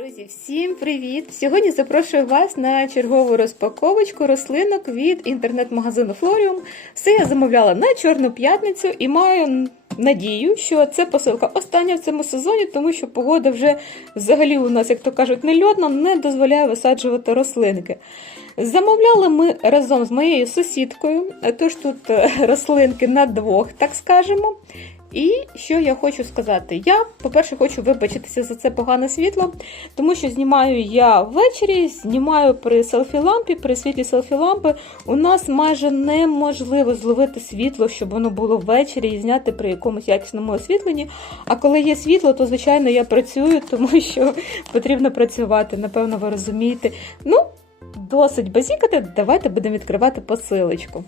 Друзі, всім привіт! Сьогодні запрошую вас на чергову розпаковочку рослинок від інтернет-магазину Флоріум. Все я замовляла на Чорну п'ятницю і маю надію, що це посилка остання в цьому сезоні, тому що погода вже взагалі у нас, як то кажуть, нельотна, не дозволяє висаджувати рослинки. Замовляли ми разом з моєю сусідкою, тож тут е, рослинки на двох, так скажемо. І що я хочу сказати? Я, по-перше, хочу вибачитися за це погане світло, тому що знімаю я ввечері, знімаю при селфі-лампі, при світлі селфі-лампи. У нас майже неможливо зловити світло, щоб воно було ввечері і зняти при якомусь якісному освітленні. А коли є світло, то звичайно я працюю, тому що потрібно працювати. Напевно, ви розумієте. Ну, досить базікати. Давайте будемо відкривати посилочку.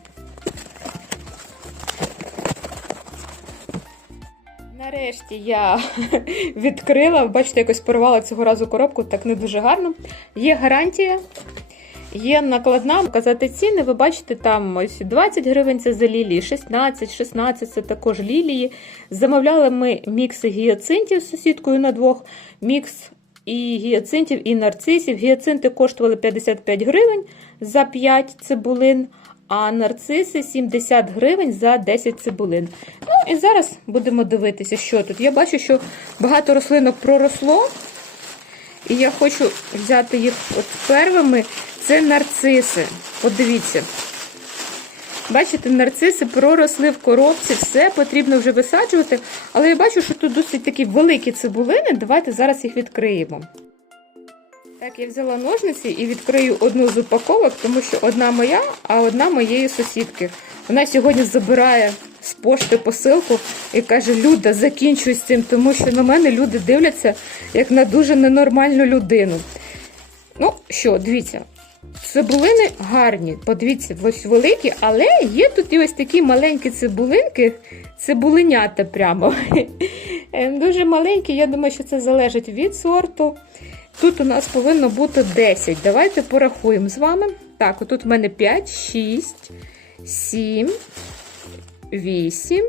Нарешті я відкрила, бачите, якось порвала цього разу коробку, так не дуже гарно. Є гарантія, є накладна. Казати ціни, ви бачите, там ось 20 гривень це за лілії, 16, 16 це також лілії. Замовляли ми мікси гіацинтів з сусідкою на двох, мікс і гіацинтів, і нарцисів. Гіацинти коштували 55 гривень за 5 цибулин а нарциси 70 гривень за 10 цибулин. Ну і зараз будемо дивитися, що тут. Я бачу, що багато рослинок проросло. І я хочу взяти їх от первими. Це нарциси. Подивіться. Бачите, нарциси проросли в коробці, все потрібно вже висаджувати. Але я бачу, що тут досить такі великі цибулини. Давайте зараз їх відкриємо. Так, я взяла ножниці і відкрию одну з упаковок, тому що одна моя, а одна моєї сусідки. Вона сьогодні забирає з пошти посилку і каже: Люда, закінчуй з цим, тому що на мене люди дивляться як на дуже ненормальну людину. Ну що, дивіться, цибулини гарні, подивіться, ось великі, але є тут і ось такі маленькі цибулинки, цибулинята прямо. Дуже маленькі, я думаю, що це залежить від сорту. Тут у нас повинно бути 10. Давайте порахуємо з вами. Так, отут в мене 5, 6, 7, 8,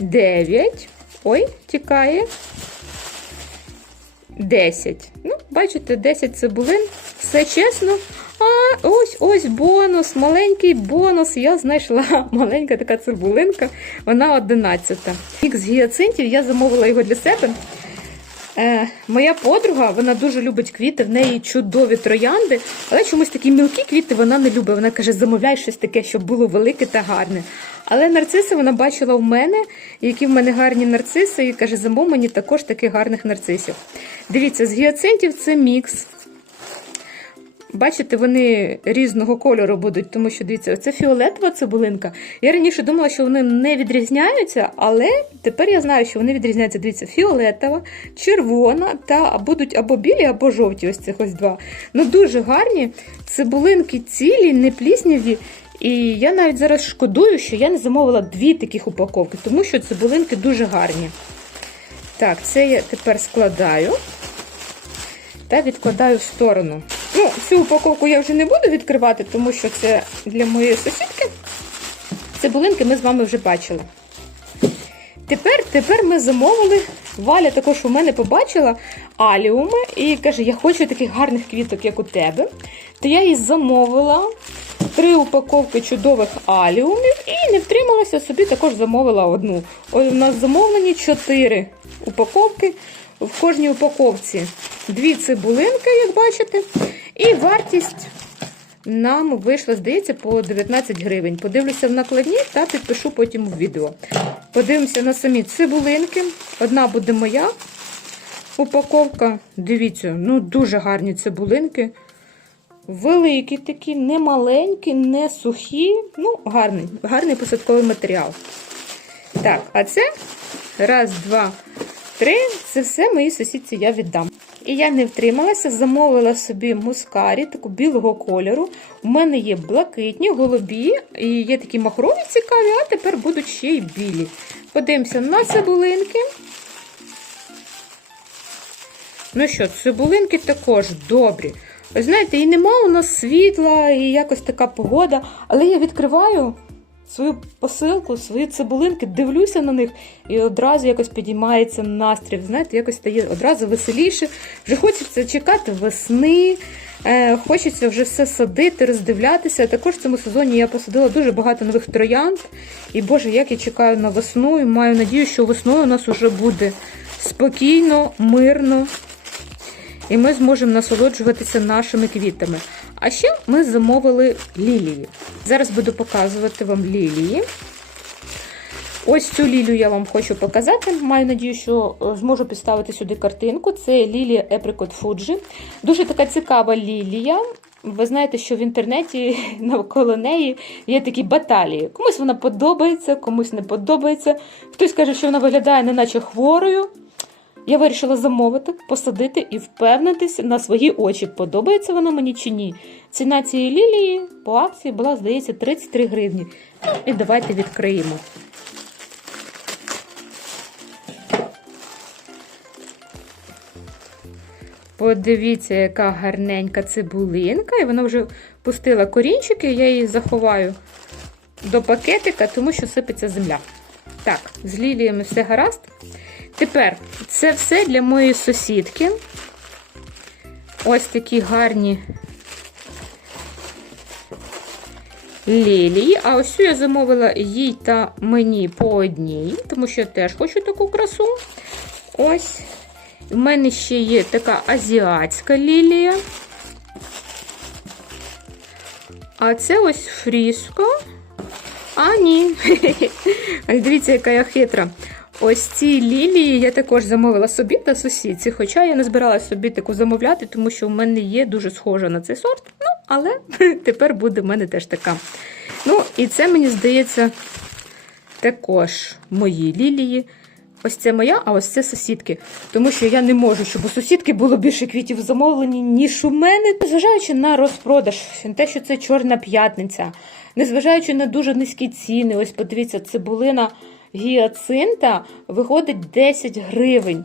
9. Ой, тікає. 10. Ну, бачите, 10 цибулин. Все чесно. А ось ось бонус, маленький бонус. Я знайшла маленька така цибулинка, вона 11. Мікс гіацинтів, я замовила його для себе. Е, Моя подруга вона дуже любить квіти, в неї чудові троянди, але чомусь такі мілкі квіти вона не любить. Вона каже, замовляй щось таке, щоб було велике та гарне. Але нарциси вона бачила в мене, які в мене гарні нарциси, і каже, замов мені також таких гарних нарцисів. Дивіться, з гіацинтів це мікс. Бачите, вони різного кольору будуть, тому що дивіться, це фіолетова цибулинка. Я раніше думала, що вони не відрізняються, але тепер я знаю, що вони відрізняються. Дивіться, фіолетова, червона та будуть або білі, або жовті. Ось цих ось два. Ну дуже гарні. Цибулинки цілі, не плісняві. І я навіть зараз шкодую, що я не замовила дві таких упаковки, тому що цибулинки дуже гарні. Так, це я тепер складаю та відкладаю в сторону. Ну, цю упаковку я вже не буду відкривати, тому що це для моєї сусідки. Цибулинки ми з вами вже бачили. Тепер тепер ми замовили. Валя також у мене побачила аліуми і каже, я хочу таких гарних квіток, як у тебе. То я їй замовила три упаковки чудових аліумів і не втрималася, собі також замовила одну. Ось у нас замовлені чотири упаковки. В кожній упаковці дві цибулинки, як бачите, і вартість нам вийшла, здається, по 19 гривень. Подивлюся в накладні та підпишу потім в відео. Подивимося на самі цибулинки. Одна буде моя упаковка. Дивіться, ну дуже гарні цибулинки. Великі такі, не маленькі, не сухі. Ну, гарний, гарний посадковий матеріал. Так, а це раз, два, три. Це все моїй сусідці я віддам. І я не втрималася, замовила собі мускарі, таку білого кольору. У мене є блакитні, голубі, і є такі махрові цікаві, а тепер будуть ще й білі. Подивимося на цибулинки. Ну що, цибулинки також добрі. Ви знаєте, і нема у нас світла, і якось така погода. Але я відкриваю свою посилку, свої цибулинки, дивлюся на них і одразу якось підіймається настрій. Знаєте, якось стає одразу веселіше. Вже хочеться чекати весни, е, хочеться вже все садити, роздивлятися. Також в цьому сезоні я посадила дуже багато нових троянд. І Боже, як я чекаю на весну і маю надію, що весною у нас вже буде спокійно, мирно. І ми зможемо насолоджуватися нашими квітами. А ще ми замовили лілії. Зараз буду показувати вам лілії. Ось цю лілію я вам хочу показати. Маю надію, що е, зможу підставити сюди картинку. Це лілія Apricot Fuji. Дуже така цікава лілія. Ви знаєте, що в інтернеті навколо неї є такі баталії. Комусь вона подобається, комусь не подобається. Хтось каже, що вона виглядає неначе хворою. Я вирішила замовити, посадити і впевнитися на свої очі, подобається вона мені чи ні. Ціна цієї лілії по акції була, здається, 33 гривні. Ну, і давайте відкриємо. Подивіться, яка гарненька цибулинка, і вона вже пустила корінчики, я її заховаю до пакетика, тому що сипеться земля. Так, з ліліями все гаразд. Тепер це все для моєї сусідки. Ось такі гарні лілії. А ось цю я замовила їй та мені по одній, тому що я теж хочу таку красу. Ось. У мене ще є така азіатська лілія. А це ось фріско. А, ні. Дивіться, яка я хитра. Ось ці лілії я також замовила собі та сусідці. Хоча я не збиралася собі таку замовляти, тому що в мене є дуже схожа на цей сорт. Ну, але тепер буде в мене теж така. Ну, і це, мені здається, також мої лілії. Ось це моя, а ось це сусідки. Тому що я не можу, щоб у сусідки було більше квітів замовлені, ніж у мене. Незважаючи на розпродаж, на те, що це чорна п'ятниця, незважаючи на дуже низькі ціни, ось подивіться, цибулина гіацинта виходить 10 гривень.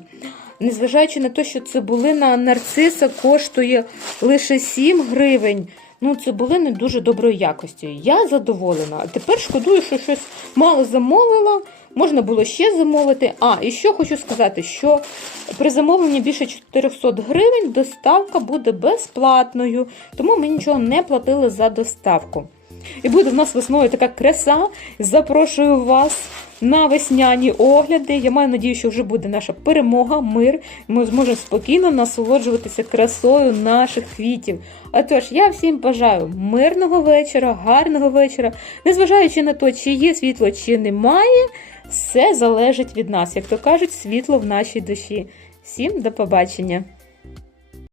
Незважаючи на те, що цибулина нарциса коштує лише 7 гривень. Ну, цибулини дуже доброї якості. Я задоволена. А тепер шкодую, що щось мало замовила. Можна було ще замовити. А, і що хочу сказати, що при замовленні більше 400 гривень доставка буде безплатною, тому ми нічого не платили за доставку. І буде в нас весною така краса. Запрошую вас на весняні огляди. Я маю надію, що вже буде наша перемога, мир. Ми зможемо спокійно насолоджуватися красою наших квітів. А тож, я всім бажаю мирного вечора, гарного вечора. Незважаючи на те, чи є світло, чи немає, все залежить від нас, як то кажуть, світло в нашій душі. Всім до побачення!